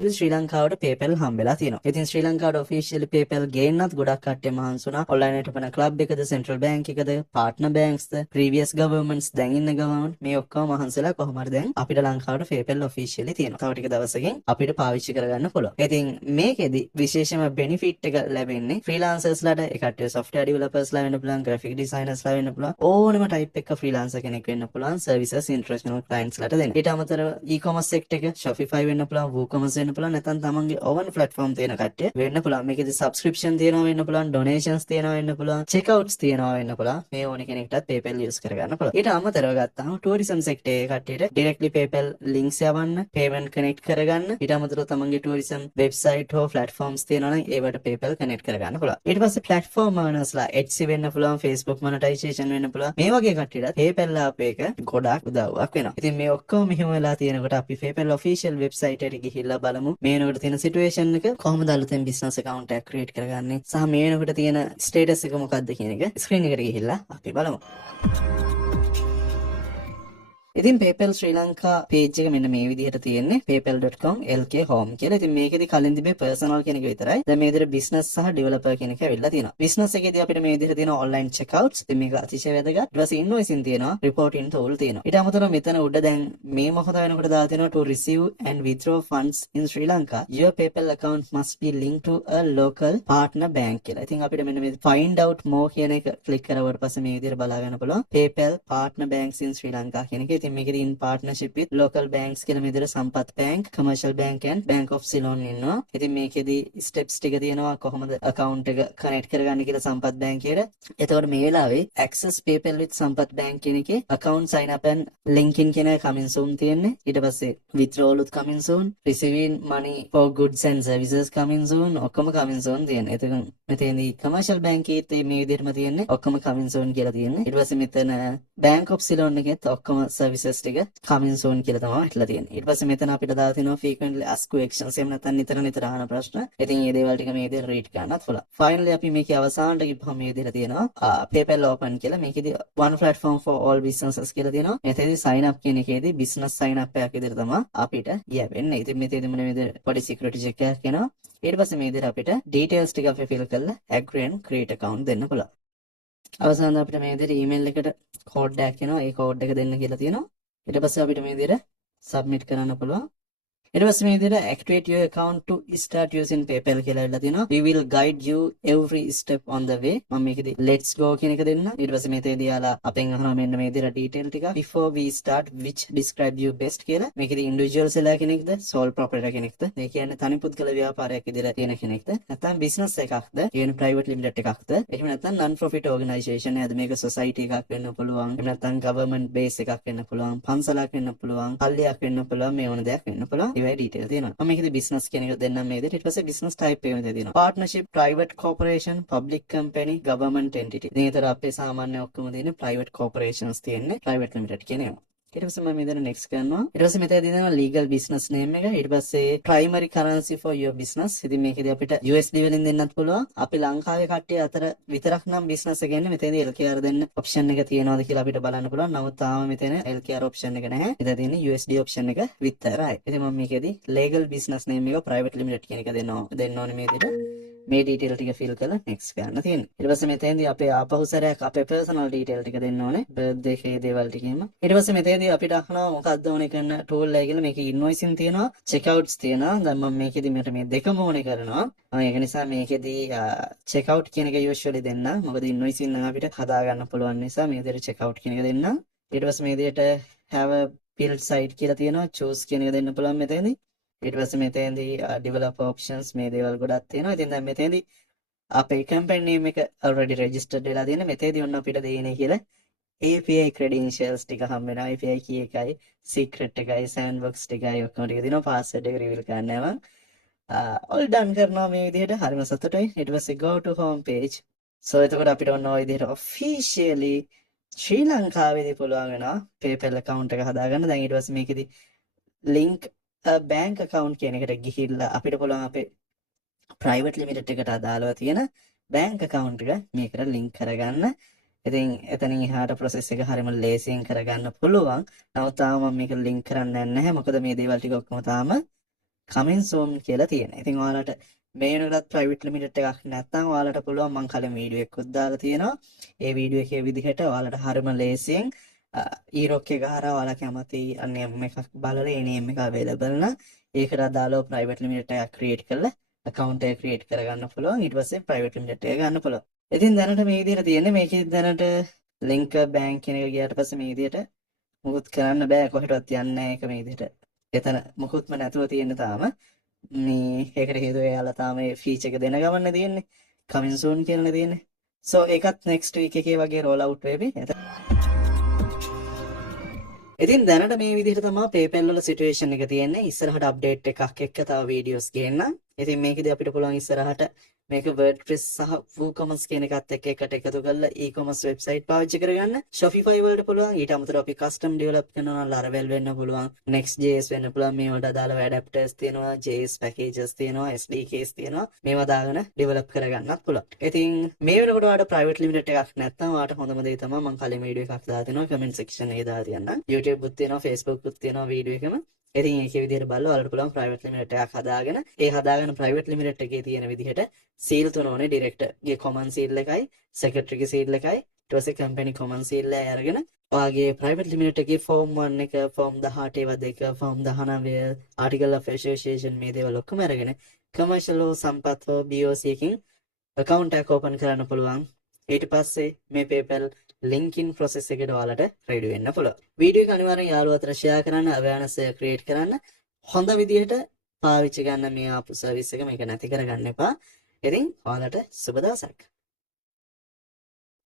ශ්‍රී ලංකාවට PayPal හම්බෙලා තියෙනවා. ඉතින් ශ්‍රී ලංකාවට ඔෆිෂියලි PayPal ගේන්නත් ගොඩක් කට්ටිය මහන්සි වුණා. ඔන්ලයින් එකට වෙන ක්ලබ් එකද, සෙන්ට්‍රල් බැංක් එකද, පාර්ට්නර් බැංක්ස්ද, ප්‍රීවියස් ගවර්න්මන්ට්ස්, දැන් ඉන්න ගවර්න්මන්ට් මේ ඔක්කොම මහන්සිලා කොහොම හරි දැන් අපිට ලංකාවට PayPal ඔෆිෂියලි තියෙනවා. තව ටික දවසකින් අපිට පාවිච්චි කරගන්න පුළුවන්. ඉතින් මේකෙදි විශේෂම බෙනිෆිට් එක ලැබෙන්නේ ෆ්‍රීලාන්සර්ස්ලාට, ඒ කට්ටිය software developersලා වෙන්න පුළුවන්, graphic designersලා වෙන්න පුළුවන්, ඕනම type එකක ෆ්‍රීලාන්සර් කෙනෙක් වෙන්න පුළුවන්, services international clientsලාට දෙන්න. ඊට අමතරව e-commerce sector එක Shopify වෙන්න පුළුවන්, WooCommerce වෙන්න පුළුවන්, නැත්නම් තමන්ගේ own platform තියෙන කට්ටිය වෙන්න පුළුවන්. මේකෙදි subscription තියෙනවා වෙන්න පුළුවන්, donations තියෙනවා වෙන්න පුළුවන්, checkouts තියෙනවා වෙන්න පුළුවන්. මේ ඕනි කෙනෙක්ටත් PayPal use කරගන්න පුළුවන්. ඊට අමතරව ගත්තාම tourism sector එකේ කට්ටියට directly PayPal links යවන්න, payment connect කරගන්න. ඊට අමතරව තමන්ගේ tourism website හෝ platforms තියෙනවා නම් ඒවට PayPal connect කරගන්න පුළුවන්. ඊට පස්සේ platform owners-ලා Etsy වෙන්න පුළුවන්, Facebook monetization වෙන්න පුළුවන්. මේ වගේ කට්ටියට PayPal app එක ගොඩක් උදව්වක් වෙනවා. ඉතින් මේ ඔක්කොම මෙහෙම වෙලා තියෙනකොට අපි PayPal official website එකට ගිහිල්ලා බලමු මේ වෙනකොට තියෙන situation එක කොහොමද අලුතෙන් business account එකක් create කරගන්නේ සහ මේ වෙනකොට තියෙන status එක මොකක්ද කියන එක screen එකට ගිහිල්ලා අපි බලමු. ඉතින් PayPal ශ්‍රී ලංකා page එක මෙන්න මේ විදිහට තියෙන්නේ paypal.com lk home කියලා. ඉතින් මේකෙදි කලින් තිබේ personal කියන එක විතරයි. දැන් මේ විදිහට business සහ developer කියන එක ඇවිල්ලා තියෙනවා. business එකේදී අපිට මේ විදිහට තියෙනවා online checkouts. ඉතින් මේක අතිශය වැදගත්. ඊට පස්සේ invoicing තියෙනවා, reporting tool තියෙනවා. ඊට අමතරව මෙතන උඩ දැන් මේ මොකද වෙනකොට දාලා තියෙනවා to receive and withdraw funds in Sri Lanka. Your PayPal account must be linked to a local partner bank කියලා. ඉතින් අපිට මෙන්න මේ find out more කියන එක click කරවට පස්සේ මේ විදිහට බලා ගන්න පුළුවන්. PayPal partner banks in Sri Lanka කියන එක. ඉතින් මේකෙදි in partnership with local banks කියලා මේ විදිහට සම්පත් bank, commercial bank and bank of Ceylon ඉන්නවා. ඉතින් මේකෙදි steps ටික තියෙනවා කොහොමද account එක connect කරගන්නේ කියලා සම්පත් බැංකුවට. එතකොට මේ වෙලාවේ access PayPal with සම්පත් bank කියන එකේ account sign up and linking කියන coming soon තියෙන්නේ. ඊට පස්සේ withdrawal උත් coming soon, receiving money for goods and services coming soon, ඔක්කොම coming soon තියෙන්නේ. එතකොට මෙතනදී commercial bank එකේ මේ විදිහටම තියෙන්නේ ඔක්කොම coming soon කියලා තියෙන්නේ. ඊට පස්සේ මෙතන bank of Ceylon එකෙත් ඔක්කොම services ටික coming soon කියලා තමයි හිටලා තියෙන්නේ. ඊට පස්සේ මෙතන අපිට දාලා තිනවා frequently asked questions. එහෙම නැත්නම් නිතර අහන ප්‍රශ්න. ඉතින් මේ දේවල් ටික මේ විදිහට read කරන්නත් පුළුවන්. finally අපි මේකේ අවසානට ගිහම මේ විදිහට තියෙනවා PayPal open කියලා. මේකෙදි one platform for all businesses කියලා තියෙනවා. මෙතනදී sign up කියන එකේදී business sign up එකක් විදිහට තමයි අපිට යවෙන්නේ. ඉතින් මෙතනදී මොන විදිහට පොඩි security check එකක් කරනවා. ඊට පස්සේ මේ විදිහට අපිට details ටික අපි fill කරලා agree and create account දෙන්න පුළුවන්. අවසානයේ අපිට මේ විදිහට email එකට code එකක් එනවා. ඒ code එක දෙන්න කියලා තියෙනවා. ඊට පස්සේ අපිට මේ විදිහට submit කරන්න පුළුවන්. ඊට පස්සේ මේ විදිහට activate your account to start using PayPal කියලා ඉල්ලලා තියෙනවා. We will guide you every step on the way. මම මේකෙදි let's go කියන එක දෙන්න. ඊට පස්සේ මේතේදී යාලා අපෙන් අහනවා මෙන්න මේ විදිහට detail ටික. Before we start which describe you best කියලා. මේකෙදි individual seller කෙනෙක්ද, sole proprietor කෙනෙක්ද? මේ කියන්නේ තනි පුද්ගල ව්‍යාපාරයක් විදිහට තියෙන කෙනෙක්ද? නැත්නම් business එකක්ද? කියන්නේ private limited එකක්ද? එහෙම නැත්නම් non profit organization එකක්ද? මේක society එකක් වෙන්න පුළුවන්. එහෙම නැත්නම් government base එකක් වෙන්න පුළුවන්. පන්සලක් වෙන්න පුළුවන්. පල්ලියක් වෙන්න පුළුවන්. මේ ඕන දෙයක් වෙන්න පුළුවන්. detail තියෙනවා. මම මේකෙදි business කියන එක දෙන්නම් මේ විදිහට. ඊට පස්සේ business type එක විදිහට තියෙනවා. partnership, private corporation, public company, government entity. ඉතින් ඒතර අපේ සාමාන්‍ය ඔක්කොම තියෙන්නේ private corporations තියෙන්නේ private limited කියන ඒවා. ඊට පස්සේ මම මෙතන next කරනවා. ඊට පස්සේ මෙතනදී දෙනවා legal business name එක. ඊට පස්සේ primary currency for your business. ඉතින් මේකෙදි අපිට USD වලින් දෙන්නත් පුළුවන්. අපි ලංකාවේ කට්ටිය අතර විතරක් නම් business එක ගන්න මෙතනදී LKR දෙන්න option එක තියෙනවද කියලා අපිට බලන්න පුළුවන්. නමුත් තාම මෙතන LKR option එක නැහැ. ඉතින් තියෙන්නේ USD option එක විතරයි. ඉතින් මම මේකෙදි legal business name එක private limited කියන එක දෙන්න ඕනේ මේ විදිහට. මේ detail ටික fill කරලා next කරන්න තියෙනවා. ඊට පස්සේ මෙතෙන්දී අපේ ආපහු සැරයක් අපේ personal detail ටික දෙන්න ඕනේ. birthday එකේ දේවල් ටිකේම. ඊට පස්සේ මෙතෙන්දී අපිට අහනවා මොකක්ද ඕනේ කරන tool එක කියලා. මේකේ invoicing තියෙනවා, checkouts තියෙනවා. දැන් මම මේකෙදි මට මේ දෙකම ඕනේ කරනවා. ඒක නිසා මේකෙදි checkout කියන එක usually දෙන්න. මොකද invoicing නම් අපිට හදා ගන්න පුළුවන් නිසා මේ විදිහට checkout කියන එක දෙන්න. ඊට පස්සේ මේ විදිහට have a build site කියලා තියෙනවා. choose කියන එක දෙන්න පුළුවන් මෙතෙන්දී. ඊට පස්සේ මෙතෙන්දී developer options මේ දේවල් ගොඩක් තියෙනවා. ඉතින් දැන් මෙතෙන්දී අපේ company name එක already registered වෙලා තියෙන. මෙතෙන්දී ඔන්න අපිට දෙන්නේ කියලා API credentials ටික හම්බ වෙනවා. API key එකයි, secret එකයි, sandbox එකයි ඔක්කොම ටික දෙනවා. password එක reveal කරන්න යනවා. all done කරනවා මේ විදිහට. හරිම සතුටුයි. ඊට පස්සේ go to home page. so එතකොට අපිට ඔන්න ඔය විදිහට officially ශ්‍රී ලංකාවේදී පුළුවන් වෙනවා PayPal account එක හදාගන්න. දැන් ඊට පස්සේ මේකෙදි link bank account කියන එකට ගිහිල්ලා අපිට පුළුවන් අපේ private limited එකට අදාළව තියෙන bank account එක මේකට link කරගන්න. ඉතින් එතනින් එහාට process එක හරියම ලේසියෙන් කරගන්න පුළුවන්. නමුත් තාම මම මේක link කරන්නේ නැහැ. මොකද මේ දේවල් ටික ඔක්කොම තාම coming soon කියලා තියෙනවා. ඉතින් ඔයාලට මේ වෙනකොටත් private limited එකක් නැත්නම් ඔයාලට පුළුවන් මම කලින් වීඩියෝ එකක් දාලා තියෙනවා. ඒ වීඩියෝ එකේ විදිහට ඔයාලට හරිම ලේසියෙන් ඊරොක් එක හරහා ඔයාලා කැමති name එකක් බලලා ඒ name එක available නම් ඒකට අදාළව private limited එකක් create කරලා account එක create කරගන්න පුළුවන්. ඊට පස්සේ private limited එක ගන්න පුළුවන්. ඉතින් දැනට මේ විදිහට තියෙන්නේ. මේකේ දැනට link bank කියන එක ගියාට පස්සේ මේ විදිහට මුකුත් කරන්න බෑ, කොහෙටවත් යන්නේ නැහැ. ඒක මේ විදිහට එතන මොකුත්ම නැතුව තියෙන තාම මේ ඒකට හේතුව එයාලා තාම මේ ෆීචර් එක දෙන ගමන් තියෙන්නේ. coming soon කියලා තියෙන්නේ. so ඒකත් next week එකේ වගේ roll out වෙවි. ඉතින් දැනට මේ විදිහට තමයි PayPal වල situation එක තියෙන්නේ. ඉස්සරහට update එකක් එක්ක තව videos ගේන්න. ඉතින් මේකෙදි අපිට පුළුවන් ඉස්සරහට මේක WordPress සහ WooCommerce කියන එකත් එක්ක එකට එකතු කරලා e-commerce website පාවිච්චි කරගන්න. Shopify වලට පුළුවන්. ඊට අමතරව අපි custom develop කරනවා නම් Laravel වෙන්න පුළුවන්. Next.js වෙන්න පුළුවන්. මේ වලට අදාළව adapters තියෙනවා, JS packages තියෙනවා, SDKs තියෙනවා. මේවා දාගෙන develop කරගන්නත් පුළුවන්. ඉතින් මේ වෙනකොට ඔයාලට private limited එකක් නැත්නම් ඔයාලට හොඳම දේ තමයි මම කලින් වීඩියෝ එකක් දාලා තිනවා comment section එකේ දාලා තියන්නම්. YouTube උත් තියෙනවා, Facebook උත් තියෙනවා වීඩියෝ එකම. ඉතින් ඒකේ විදිහට බලලා ඔයාලට පුළුවන් private limited එකක් හදාගෙන ඒ හදාගෙන private limited එකේ තියෙන විදිහට seal තුන ඕනේ. director ගේ common seal එකයි, secretary ගේ seal එකයි, ඊට පස්සේ company common seal එකයි අරගෙන ඔයාගේ private limited එකේ form 1 එක, form 18 ඒවා දෙක, form 19 article of association මේ දේවල් ඔක්කොම අරගෙන commercial හෝ සම්පත් හෝ BOC එකකින් account එකක් open කරන්න පුළුවන්. ඊට පස්සේ මේ PayPal linking process එකට ඔයාලට ready වෙන්න පුළුවන්. වීඩියෝ එක අනිවාර්යෙන් යාළුවෝ අතර share කරන්න, awareness create කරන්න. හොඳ විදිහට පාවිච්චි ගන්න මේ ආපු service එක. මේක නැති කරගන්න එපා. ඉතින් ඔයාලට සුබ දවසක්.